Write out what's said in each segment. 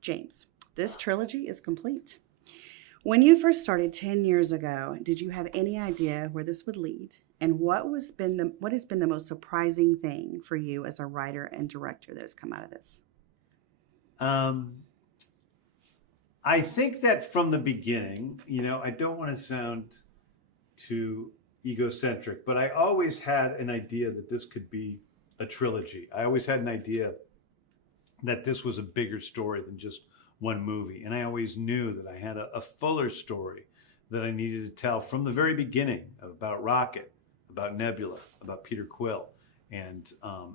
James, this trilogy is complete. When you first started 10 years ago, did you have any idea where this would lead? And what has been the most surprising thing for you as a writer and director that has come out of this? Um, I think that from the beginning, I don't want to sound too egocentric, but I always had an idea that this could be a trilogy. I always had an idea that this was a bigger story than just one movie. And I always knew that I had a fuller story that I needed to tell from the very beginning about Rocket, about Nebula, about Peter Quill. And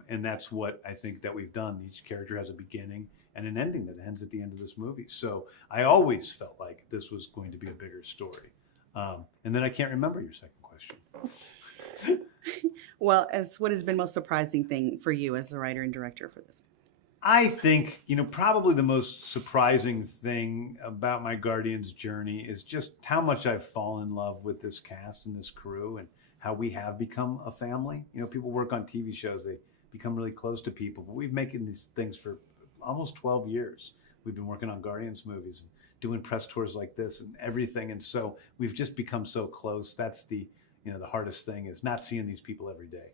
that's what I think that we've done. Each character has a beginning and an ending that ends at the end of this movie. So I always felt like this was going to be a bigger story. And then I can't remember your second question. Well, as what has been most surprising thing for you as the writer and director for this? I think, probably the most surprising thing about my Guardians journey is just how much I've fallen in love with this cast and this crew and how we have become a family. People work on TV shows, they become really close to people, but we've been making these things for almost 12 years. We've been working on Guardians movies and doing press tours like this and everything. And so we've just become so close. That's the hardest thing, is not seeing these people every day.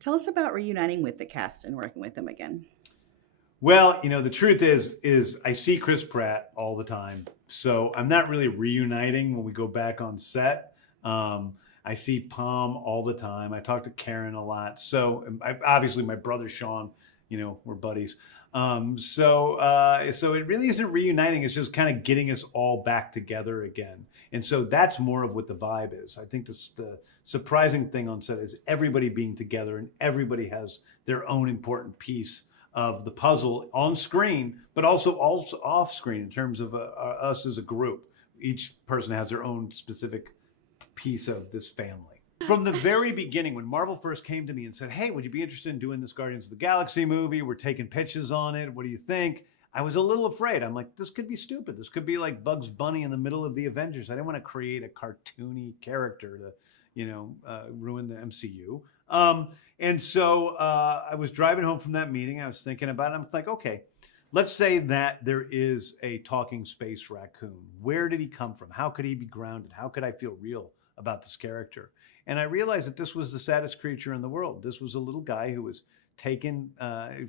Tell us about reuniting with the cast and working with them again. Well, the truth is I see Chris Pratt all the time. So I'm not really reuniting when we go back on set. I see Palm all the time. I talk to Karen a lot. So obviously my brother Sean, we're buddies. So it really isn't reuniting. It's just kind of getting us all back together again. And so that's more of what the vibe is. I think the surprising thing on set is everybody being together and everybody has their own important piece of the puzzle on screen, but also off screen in terms of us as a group. Each person has their own specific piece of this family. From the very beginning, when Marvel first came to me and said, hey, would you be interested in doing this Guardians of the Galaxy movie? We're taking pitches on it. What do you think? I was a little afraid. I'm like, this could be stupid. This could be like Bugs Bunny in the middle of the Avengers. I didn't want to create a cartoony character to, ruin the MCU. And so I was driving home from that meeting. I was thinking about it. I'm like, okay, let's say that there is a talking space raccoon. Where did he come from? How could he be grounded? How could I feel real about this character? And I realized that this was the saddest creature in the world. This was a little guy who was taken, a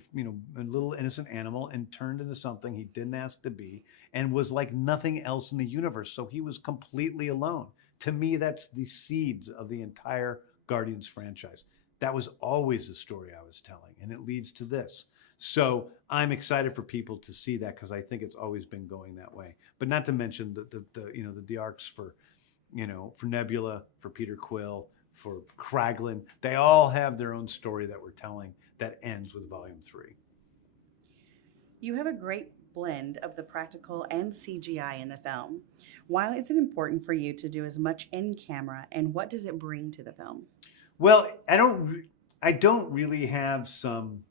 little innocent animal and turned into something he didn't ask to be and was like nothing else in the universe. So he was completely alone. To me, that's the seeds of the entire Guardians franchise. That was always the story I was telling, and it leads to this. So I'm excited for people to see that because I think it's always been going that way. But not to mention the arcs for Nebula, for Peter Quill, for Kraglin. They all have their own story that we're telling that ends with Volume 3. You have a great blend of the practical and CGI in the film. Why is it important for you to do as much in camera, and what does it bring to the film? Well, I don't really have some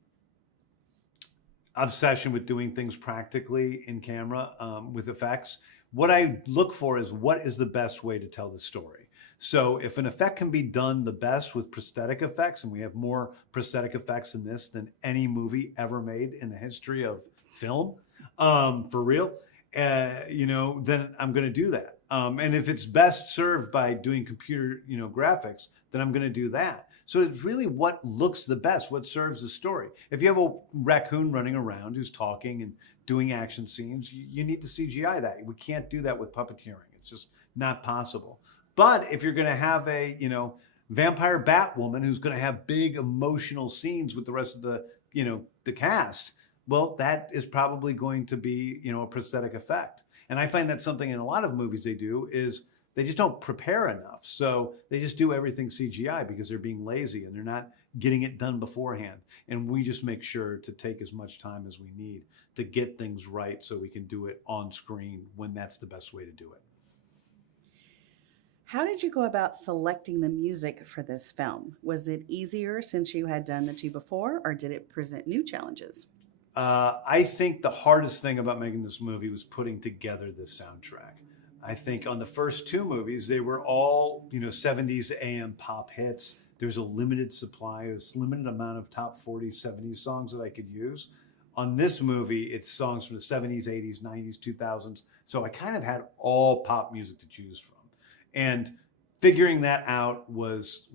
obsession with doing things practically in camera with effects. What I look for is what is the best way to tell the story. So if an effect can be done the best with prosthetic effects, and we have more prosthetic effects in this than any movie ever made in the history of film, for real, then I'm going to do that. And if it's best served by doing computer, graphics, then I'm going to do that. So it's really what looks the best, what serves the story. If you have a raccoon running around who's talking and doing action scenes, you need to CGI that. We can't do that with puppeteering. It's just not possible. But if you're going to have a, vampire Batwoman who's going to have big emotional scenes with the rest of the, the cast, well, that is probably going to be, a prosthetic effect. And I find that something in a lot of movies they do is they just don't prepare enough. So they just do everything CGI because they're being lazy and they're not getting it done beforehand. And we just make sure to take as much time as we need to get things right so we can do it on screen when that's the best way to do it. How did you go about selecting the music for this film? Was it easier since you had done the two before, or did it present new challenges? I think the hardest thing about making this movie was putting together this soundtrack. I think on the first two movies, they were all, 70s AM pop hits. There's a limited supply, a limited amount of top 40, 70s songs that I could use. On this movie, it's songs from the 70s, 80s, 90s, 2000s. So I kind of had all pop music to choose from. And figuring that out was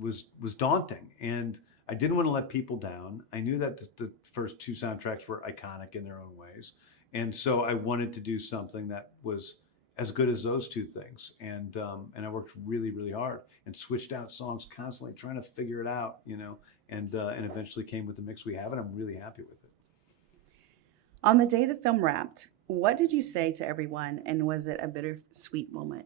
daunting. And I didn't want to let people down. I knew that the first two soundtracks were iconic in their own ways. And so I wanted to do something that was as good as those two things. And I worked really, really hard and switched out songs constantly, trying to figure it out, and eventually came with the mix we have, and I'm really happy with it. On the day the film wrapped, what did you say to everyone, and was it a bittersweet moment?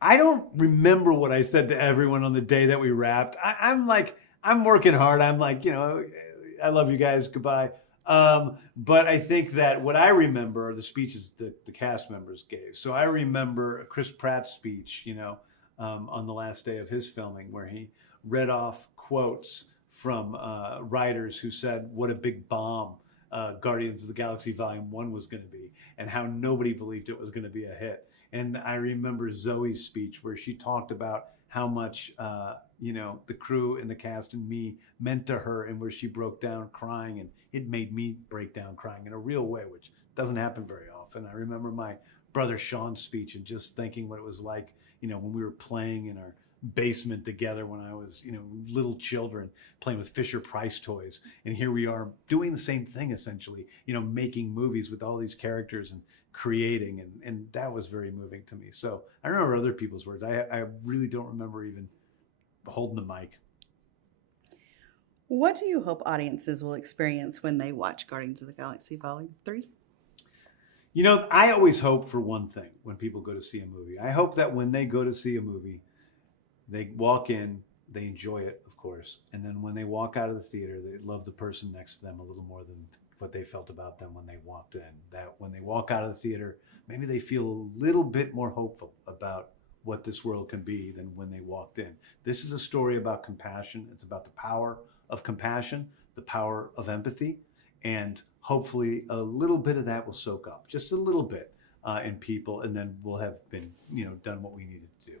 I don't remember what I said to everyone on the day that we wrapped. I'm working hard. I'm like, I love you guys. Goodbye. But I think that what I remember are the speeches that the cast members gave. So I remember Chris Pratt's speech, on the last day of his filming, where he read off quotes from writers who said what a big bomb Guardians of the Galaxy Volume 1 was going to be, and how nobody believed it was going to be a hit. And I remember Zoe's speech where she talked about how much, the crew and the cast and me meant to her, and where she broke down crying, and it made me break down crying in a real way, which doesn't happen very often. I remember my brother Sean's speech and just thinking what it was like, when we were playing in our basement together when I was, little children playing with Fisher Price toys. And here we are doing the same thing, essentially, making movies with all these characters and creating. And that was very moving to me. So I remember other people's words. I really don't remember even holding the mic. What do you hope audiences will experience when they watch Guardians of the Galaxy Volume 3? I always hope for one thing when people go to see a movie. I hope that when they go to see a movie, they walk in, they enjoy it, of course, and then when they walk out of the theater, they love the person next to them a little more than what they felt about them when they walked in. That when they walk out of the theater, maybe they feel a little bit more hopeful about what this world can be than when they walked in. This is a story about compassion. It's about the power of compassion, the power of empathy, and hopefully a little bit of that will soak up, just a little bit, in people, and then we'll have been, done what we needed to do.